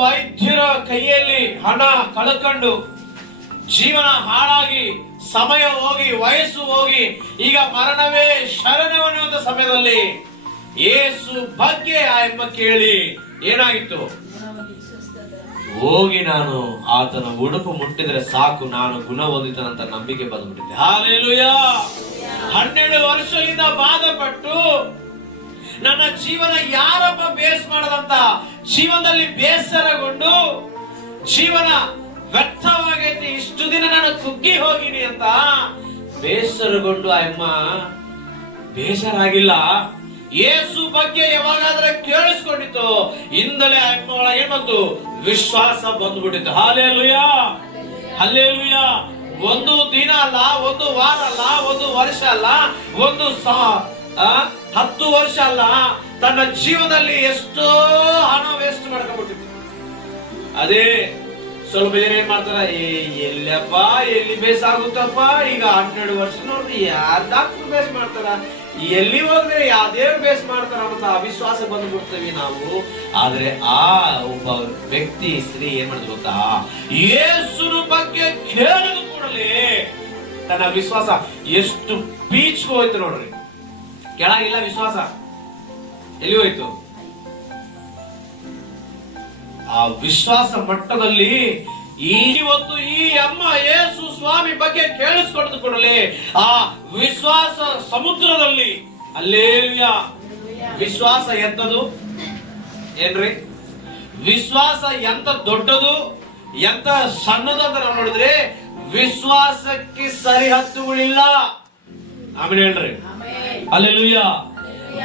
ವೈದ್ಯರ ಕೈಯಲ್ಲಿ ಹಣ ಕಳ್ಕೊಂಡು ಜೀವನ ಹಾಳಾಗಿ, ಸಮಯ ಹೋಗಿ, ವಯಸ್ಸು ಹೋಗಿ, ಈಗ ಮರಣವೇ ಶರಣವನ್ನುವಂತ ಸಮಯದಲ್ಲಿ ಏಸು ಬಗ್ಗೆ ಎಂಬ ಕೇಳಿ ಏನಾಗಿತ್ತು? ಹೋಗಿ ನಾನು ಆತನ ಉಡುಪು ಮುಟ್ಟಿದ್ರೆ ಸಾಕು, ನಾನು ಗುಣ ಹೊಂದಿತನಂತ ನಂಬಿಕೆ ಬಂದ್ಬಿಟ್ಟಿದ್ದೆ. ಹಾಲೆಲುಯ ಹನ್ನೆರಡು ವರ್ಷದಿಂದ ಬಾಧಪಟ್ಟು ನನ್ನ ಜೀವನ ಯಾರಪ್ಪ ಬೇಸ್ ಮಾಡದಂತ ಜೀವನದಲ್ಲಿ ಬೇಸರಗೊಂಡು ಜೀವನ ವ್ಯರ್ಥವಾಗೈತಿ. ಇಷ್ಟು ದಿನ ನಾನು ಕುಗ್ಗಿ ಹೋಗಿನಿ ಅಂತ ಬೇಸರಗೊಂಡು ಆ ಅಮ್ಮ ಬೇಸರ ಆಗಿಲ್ಲ ಯೇಸು ಬಗ್ಗೆ ಯಾವಾಗಾದ್ರೆ ಕೇಳಿಸ್ಕೊಂಡಿತ್ತು. ಇಂದಲೇ ಆ ಅಮ್ಮ ಒಳಗೆ ಬಂತು? ವಿಶ್ವಾಸ ಬಂದ್ಬಿಟ್ಟಿತ್ತು. ಹಾಲೇಲುಯ ಲುಯಾ ಒಂದು ದಿನ ಅಲ್ಲ, ಒಂದು ವಾರ ಅಲ್ಲ, ಒಂದು ವರ್ಷ ಅಲ್ಲ, ಒಂದು ಸ- ಹತ್ತು ವರ್ಷ ಅಲ್ಲ, ತನ್ನ ಜೀವನದಲ್ಲಿ ಎಷ್ಟೋ ಹಣ ವೇಸ್ಟ್ ಮಾಡ್ಕೊಂಡ್ಬಿಟ್ಟಿತ್ತು ಅದೇ, ಸ್ವಲ್ಪ ಜನ ಏನ್ ಮಾಡ್ತಾರ ಎಲ್ಲಪ್ಪ, ಎಲ್ಲಿ ಬೇಸಾಗುತ್ತಪ್ಪ, ಈಗ ಹನ್ನೆರಡು ವರ್ಷ ನೋಡ್ರಿ, ಯಾರ್ ಬೇಸ್ ಮಾಡ್ತಾರ? ಎಲ್ಲಿ ಹೋದ್ರೆ ಯಾವ್ದೇ ಬೇಸ್ ಮಾಡ್ತಾರ ಅಂತ ಅವಿಶ್ವಾಸ ಬಂದ್ಬಿಡ್ತೀವಿ ನಾವು. ಆದ್ರೆ ಆ ಒಬ್ಬ ವ್ಯಕ್ತಿ, ಸ್ತ್ರೀ ಏನ್ ಮಾಡಿದ್ರು ಗೊತ್ತಾ? ಯೇಸುನ ಬಗ್ಗೆ ಕೇಳಿದ ಕೂಡಲೇ ತನ್ನ ವಿಶ್ವಾಸ ಎಷ್ಟು ಬೀಚ್ ಹೋಯ್ತು ನೋಡ್ರಿ. ಕೆಳಗಿಲ್ಲ ವಿಶ್ವಾಸ. ಎಲ್ಲಿ ಹೋಯ್ತು? ಆ ವಿಶ್ವಾಸ ಮಟ್ಟದಲ್ಲಿ ಇವತ್ತು ಈ ಅಮ್ಮ ಯೇಸು ಸ್ವಾಮಿ ಬಗ್ಗೆ ಕೇಳಿಸ್ಕೊಂಡ ಕೂಡಲೇ, ಆ ವಿಶ್ವಾಸ ಸಮುದ್ರದಲ್ಲಿ. ಅಲ್ಲೇ ವಿಶ್ವಾಸ ಎಂತದು? ಏನ್ರಿ? ವಿಶ್ವಾಸ ಎಂತ ದೊಡ್ಡದು, ಎಂತ ಸಣ್ಣದು ಅಂತ ನೋಡಿದ್ರೆ ವಿಶ್ವಾಸಕ್ಕೆ ಸರಿಹತ್ತುಗಳಿಲ್ಲ ಆಮೇಲೆ ಹೇಳ್ರಿ. ಅಲ್ಲೆಲುಯ್ಯ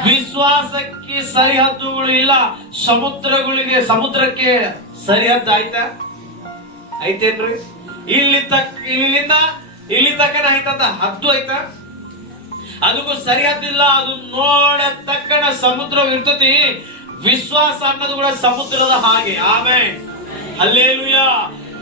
ವಿಶ್ವಾಸಕ್ಕೆ ಸರಿಹದ್ದುಗಳು ಇಲ್ಲ. ಸಮುದ್ರಗಳಿಗೆ, ಸಮುದ್ರಕ್ಕೆ ಸರಿಹದ್ದು ಆಯ್ತಾ? ಐತೇನ್ರಿ ಇಲ್ಲಿ ತಕ್ ಇಲ್ಲಿಂದ, ಇಲ್ಲಿ ತಕ್ಕನ ಆಯ್ತಂತ? ಹದ್ದು ಆಯ್ತಾ? ಅದಕ್ಕೂ ಸರಿಹದ್ದಿಲ್ಲ ಅದು ನೋಡ ತಕ್ಕನ ಸಮುದ್ರ ಇರ್ತತಿ. ವಿಶ್ವಾಸ ಅನ್ನೋದು ಕೂಡ ಸಮುದ್ರದ ಹಾಗೆ. ಆಮೇಲೆ ಅಲ್ಲೇಲುಯ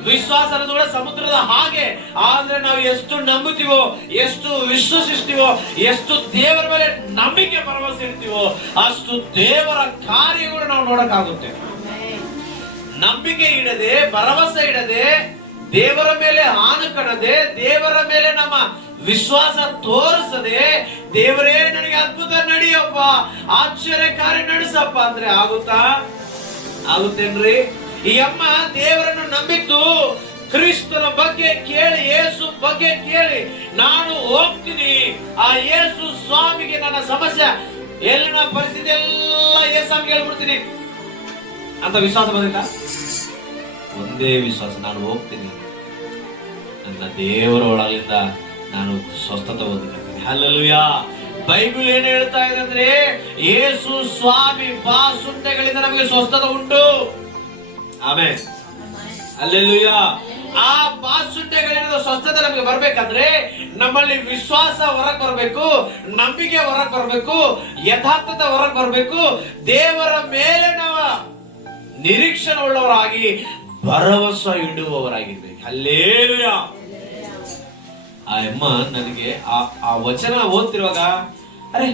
ವಿಶ್ವಾಸ ಕೂಡ ಸಮುದ್ರದ ಹಾಗೆ. ಆದ್ರೆ ನಾವು ಎಷ್ಟು ನಂಬುತ್ತೀವೋ, ಎಷ್ಟು ವಿಶ್ವಸಿಸ್ತೀವೋ, ಎಷ್ಟು ದೇವರ ಮೇಲೆ ನಂಬಿಕೆ ಭರವಸೆ ಇರ್ತೀವೋ ಅಷ್ಟು ದೇವರ ಕಾರ್ಯಗಳು ನಾವು ನೋಡಕ್ಕಾಗುತ್ತೆ. ನಂಬಿಕೆ ಇಡದೆ, ಭರವಸೆ ಇಡದೆ, ದೇವರ ಮೇಲೆ ಆನಕಣದೆ ದೇವರ ಮೇಲೆ ನಮ್ಮ ವಿಶ್ವಾಸ ತೋರಿಸದೆ, ದೇವರೇ ನನಗೆ ಅದ್ಭುತ ನಡಿಯಪ್ಪ, ಆಶ್ಚರ್ಯಕಾರಿ ನಡೆಸಪ್ಪ ಅಂದ್ರೆ ಆಗುತ್ತಾ? ಆಗುತ್ತೇನ್ರಿ? ಈ ಅಮ್ಮ ದೇವರನ್ನು ನಂಬಿದ್ದು ಕ್ರಿಸ್ತನ ಬಗ್ಗೆ ಕೇಳಿ, ಯೇಸು ಬಗ್ಗೆ ಕೇಳಿ, ನಾನು ಹೋಗ್ತೀನಿ. ಆ ಯೇಸು ಸ್ವಾಮಿಗೆ ನನ್ನ ಸಮಸ್ಯೆ. ಎಲ್ಲ ಪರಿಸ್ಥಿತಿ ಎಲ್ಲ ಯೇಸಾಮಿಗೆ ಹೇಳ್ಬಿಡ್ತೀನಿ. ಅಂತ ವಿಶ್ವಾಸ ಬಂದಿಲ್ಲ ಒಂದೇ ವಿಶ್ವಾಸ, ನಾನು ಹೋಗ್ತೀನಿ. ನನ್ನ ದೇವರ ಒಳಗಿಂದ ನಾನು ಸ್ವಸ್ಥತೆ ಹೊಂದಿದ್ದೇನೆ ಹಲ್ಲಲುಯ. ಬೈಬಲ್ ಏನ್ ಹೇಳ್ತಾ ಇದೆ ಅಂದ್ರೆ, ಯೇಸು ಸ್ವಾಮಿ ಬಾಸುಂಡೆಗಳಿಂದ ನಮಗೆ ಸ್ವಸ್ಥತೆ ಉಂಟು. ಆಮೇಲೆ ಅಲ್ಲೆಲ್ಲುಯ ಆ ಬಾಸುಂಡೆಗಳಿಂದ ಸ್ವಸ್ಥತೆ ನಮಗೆ ಬರ್ಬೇಕಂದ್ರೆ ನಮ್ಮಲ್ಲಿ ವಿಶ್ವಾಸ ಹೊರಗ್ ಬರಬೇಕು, ನಂಬಿಕೆ ಹೊರಗ್ ಬರಬೇಕು, ಯಥಾರ್ಥತೆ ಹೊರಗ್ ಬರಬೇಕು, ದೇವರ ಮೇಲೆ ನಾವು ನಿರೀಕ್ಷಣೆ ಉಳ್ಳವರಾಗಿ ಭರವಸೆ ಇಡುವವರಾಗಿರ್ಬೇಕು. ಅಲ್ಲೇಲುಯ ಆ ಅಮ್ಮ ನನಗೆ ಆ ಆ ವಚನ ಓದ್ತಿರುವಾಗ, ಅರೆ,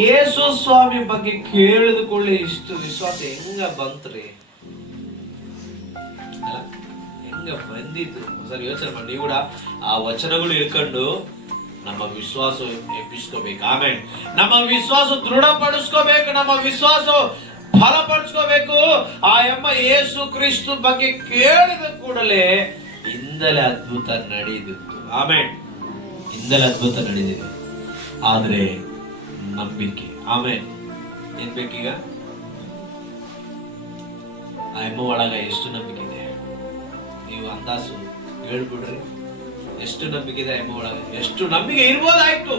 ಯೇಸು ಸ್ವಾಮಿ ಬಗ್ಗೆ ಕೇಳಿದುಕೊಳ್ಳಿ, ಇಷ್ಟು ವಿಶ್ವಾಸ ಹೆಂಗ ಬಂತ್ರಿ? ಹೆಂಗ ಬಂದಿತ್ತು ಸರ್ ಯೋಚನೆ ಮಾಡಿ. ಕೂಡ ಆ ವಚನಗಳು ಇಟ್ಕೊಂಡು ನಮ್ಮ ವಿಶ್ವಾಸ ಎಬ್ಬಿಸ್ಕೋಬೇಕು. ಆಮೇಲೆ ನಮ್ಮ ವಿಶ್ವಾಸ ದೃಢಪಡಿಸ್ಕೋಬೇಕು. ನಮ್ಮ ವಿಶ್ವಾಸ ಫಲಪಡಿಸ್ಕೋಬೇಕು ಆ ಎಮ್ಮ ಯೇಸು ಕ್ರಿಸ್ತು ಬಗ್ಗೆ ಕೇಳಿದ ಕೂಡಲೇ ಇಂದಲೇ ಅದ್ಭುತ ನಡೆದಿತ್ತು. ಆಮೇಲೆ ಇಂದಲೇ ಅದ್ಭುತ ನಡೆದಿದೆ. ಆದ್ರೆ ನಂಬಿಕೆ. ಆಮೇಲೆ ಏನ್ ಬೇಕೀಗ? ಆ ಎಮ್ಮ ಒಳಗ ಎಷ್ಟು ನಂಬಿಕೆ? ನೀವು ಅಂದಾಸು ಹೇಳ್ಬಿಡ್ರಿ. ಎಷ್ಟು ನಂಬಿಕೆ ಇದೆ ಎಂಬ ಒಳಗೆ? ಎಷ್ಟು ನಂಬಿಕೆ ಇರ್ಬೋದಾಯ್ತು?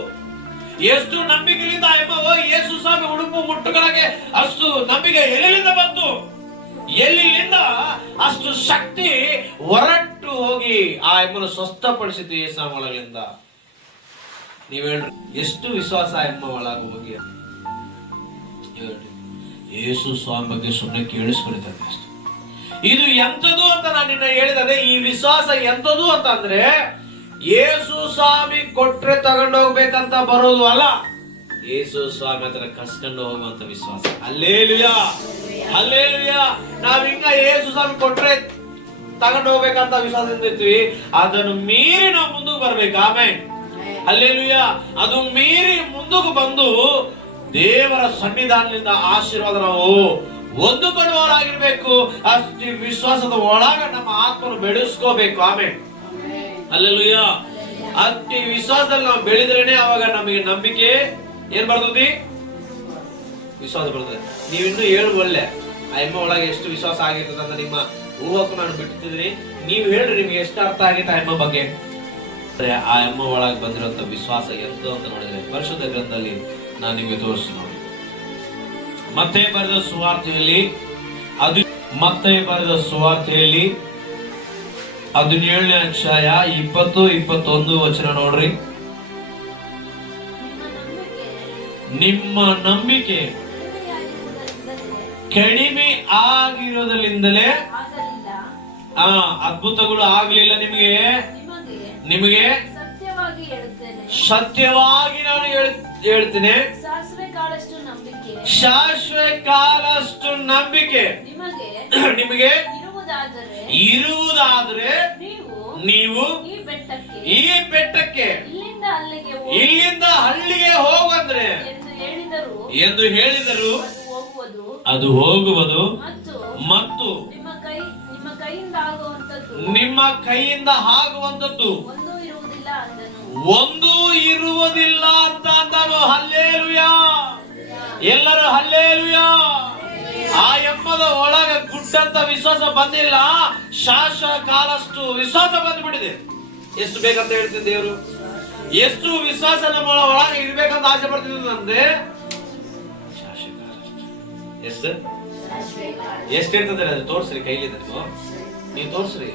ಎಷ್ಟು ನಂಬಿಕೆ ಎಮ್ಮ ಹೋಗಿ ಯೇಸು ಸ್ವಾಮಿ ಉಡುಪು ಮುಟ್ಟುಗಳಿಗೆ ಅಷ್ಟು ನಂಬಿಕೆ ಎಲ್ಲಿಂದ ಬಂತು? ಎಲ್ಲಿಂದ ಅಷ್ಟು ಶಕ್ತಿ ಹೊರಟು ಹೋಗಿ ಆ ಎಮ್ಮನ್ನು ಸ್ವಸ್ಥಪಡಿಸಿತು ಯೇಸು ಒಳಗಿಂದ? ನೀವ್ ಹೇಳ್ರಿ, ಎಷ್ಟು ವಿಶ್ವಾಸ ಎಂಬ ಒಳಗ ಹೋಗಿ? ಹೇಳ್ರಿ. ಯೇಸು ಸ್ವಾಮಿ ಬಗ್ಗೆ ಸುಮ್ಮನೆ ಕೇಳಿಸ್ಕೊಳಿತಾರೆ ಅಷ್ಟೇ. ಇದು ಎಂಥದ್ದು ಅಂತ ನಾನು ನಿನ್ನ ಹೇಳಿದರೆ ಈ ವಿಶ್ವಾಸ ಎಂಥದ್ದು ಅಂತ ಅಂದ್ರೆ ಯೇಸು ಸ್ವಾಮಿ ಕೊಟ್ರೆ ತಗೊಂಡೋಗ್ಬೇಕಂತ ಬರೋದು ಅಲ್ಲ. ಯೇಸು ಸ್ವಾಮಿ ಹತ್ರ ಕಸ್ಕೊಂಡು ಹೋಗುವಂತ ವಿಶ್ವಾಸ. ಅಲ್ಲೇಲುಯ! ಅಲ್ಲೇಲುಯ! ನಾವ್ ನಾವಿಂಗ ಯೇಸು ಸ್ವಾಮಿ ಕೊಟ್ರೆ ತಗೊಂಡು ಹೋಗ್ಬೇಕಂತ ವಿಶ್ವಾಸದಿಂದ ಇರ್ತೀವಿ. ಅದನ್ನು ಮೀರಿ ನಾವು ಮುಂದಕ್ಕೆ ಬರ್ಬೇಕು. ಆಮೇಲೆ ಅಲ್ಲೇಲುಯ! ಅದು ಮೀರಿ ಮುಂದಕ್ಕೆ ಬಂದು ದೇವರ ಸನ್ನಿಧಾನದಿಂದ ಆಶೀರ್ವಾದ ನಾವು. ಹೊಂದಿಕೊಳ್ಳುವವರಾಗಿರ್ಬೇಕು ಅಷ್ಟು ವಿಶ್ವಾಸದ ಒಳಗ ನಮ್ಮ ಆತ್ಮನ ಬೆಳೆಸ್ಕೋಬೇಕು. ಆಮೇಲೆ ಅಲ್ಲೆಲ್ಲೂಯ ಅತಿ ವಿಶ್ವಾಸದಲ್ಲಿ ನಾವು ಬೆಳೆದ್ರೇನೆ ಅವಾಗ ನಮಗೆ ನಂಬಿಕೆ ಏನ್ ಬರ್ತದೆ? ವಿಶ್ವಾಸ ಬರ್ತದೆ. ನೀವಿನ್ನೂ ಹೇಳು ಒಳ್ಳೆ. ಆ ಎಮ್ಮ ಒಳಗೆ ಎಷ್ಟು ವಿಶ್ವಾಸ ಆಗಿರ್ತದೆ ಅಂತ ನಿಮ್ಮ ಊಹಕ್ಕೂ ನಾನು ಬಿಟ್ಟಿದ್ದೀನಿ. ನೀವು ಹೇಳ್ರಿ ನಿಮ್ಗೆ ಎಷ್ಟು ಅರ್ಥ ಆಗಿತ್ತು ಆ ಎಮ್ಮ ಬಗ್ಗೆ. ಆ ಎಮ್ಮ ಒಳಗೆ ಬಂದಿರುವಂತ ವಿಶ್ವಾಸ ಎಂತ ಅಂತ ನೋಡಿದ್ರೆ ಪರಿಶುದ್ಧ ಗ್ರಂಥದಲ್ಲಿ ನಾನು ನಿಮಗೆ ತೋರಿಸ್ತೀನಿ. ಮತ್ತೆ ಬರೆದ ಸುವಾರ್ತೆಯಲ್ಲಿ ಅದು ಮತ್ತೆ ಬರೆದ ಸುವಾರ್ತೆಯಲ್ಲಿ ಹದಿನೇಳನೇ ಅಧ್ಯಾಯ ಇಪ್ಪತ್ತು ಇಪ್ಪತ್ತೊಂದು ವಚನ ನೋಡ್ರಿ. ನಿಮ್ಮ ನಂಬಿಕೆ ಕಡಿಮೆ ಆಗಿರೋದ್ರಿಂದಲೇ ಆ ಅದ್ಭುತಗಳು ಆಗ್ಲಿಲ್ಲ ನಿಮಗೆ? ನಿಮಗೆ? ಸತ್ಯವಾಗಿ ನಾನು ಹೇಳ್ತೇನೆ. ಶಾಶ್ವತ ಕಾಲಷ್ಟು ನಂಬಿಕೆ. ನಿಮಗೆ ಇರುವುದಾದರೆ ನೀವು ಈ ಬೆಟ್ಟಕ್ಕೆ ಇಲ್ಲಿಂದ ಹಳ್ಳಿಗೆ ಹೋಗಂದ್ರೆ ಎಂದು ಹೇಳಿದರು ಎಂದು ಹೇಳಿದರು ಅದು ಹೋಗುವುದು ಅದು ಹೋಗುವುದು ಮತ್ತು ನಿಮ್ಮ ಕೈ ನಿಮ್ಮ ಕೈಯಿಂದ ಆಗುವಂತದ್ದು ನಿಮ್ಮ ಕೈಯಿಂದ ಆಗುವಂತದ್ದು ಒಂದೂ ಇರುವುದಿಲ್ಲ ಅಂತ ಅಂದನು. ಹಲ್ಲೇಲುಯ. ಎಲ್ಲರೂ ಹಲ್ಲೇಲುಯ. ಆ ಎಂಬದ ಒಳಗ ಗುಡ್ಡಂತ ವಿಶ್ವಾಸ ಬಂದಿಲ್ಲ. ಶಾಶ್ವ ಕಾಲಷ್ಟು ವಿಶ್ವಾಸ ಬಂದ್ಬಿಟ್ಟಿದೆ. ಎಷ್ಟು ಬೇಕಂತ ಹೇಳ್ತೀನಿ ದೇವರು? ಎಷ್ಟು ವಿಶ್ವಾಸ ನಮ್ಮ ಒಳಗೆ ಇರ್ಬೇಕಂತ ಆಸೆ ಪಡ್ತಿದ್ದೆ ಅಂದ್ರೆ ಎಷ್ಟು? ಎಷ್ಟು ಇರ್ತದೆ ಅದು ತೋರ್ಸ್ರಿ ಕೈಲಿದ್ದು ನೀವು ತೋರ್ಸ್ರಿ.